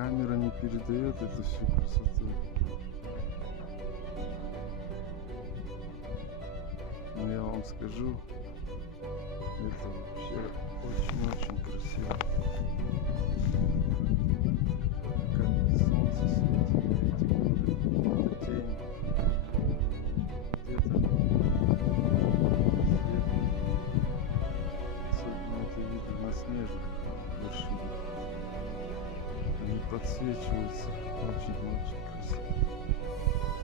камера не передает эту всю красоту. Но я вам скажу, это вообще очень-очень красиво. Как солнце светит на эти горы, это тень. Где-то свет. Особенно это видно на снежных вершинах. Они подсвечиваются очень-очень красиво.